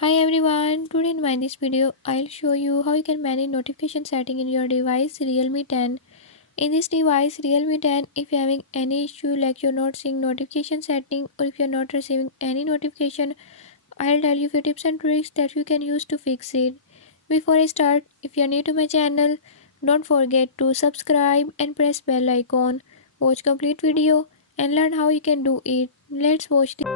Hi everyone, today in this video I'll show you how you can manage notification setting in your device Realme 10. In this device Realme 10, if you're having any issue like you're not seeing notification setting or if you're not receiving any notification, I'll tell you few tips and tricks that you can use to fix it. Before I start, if you're new to my channel, don't forget to subscribe and press bell icon. Watch complete video and learn how you can do it. Let's watch the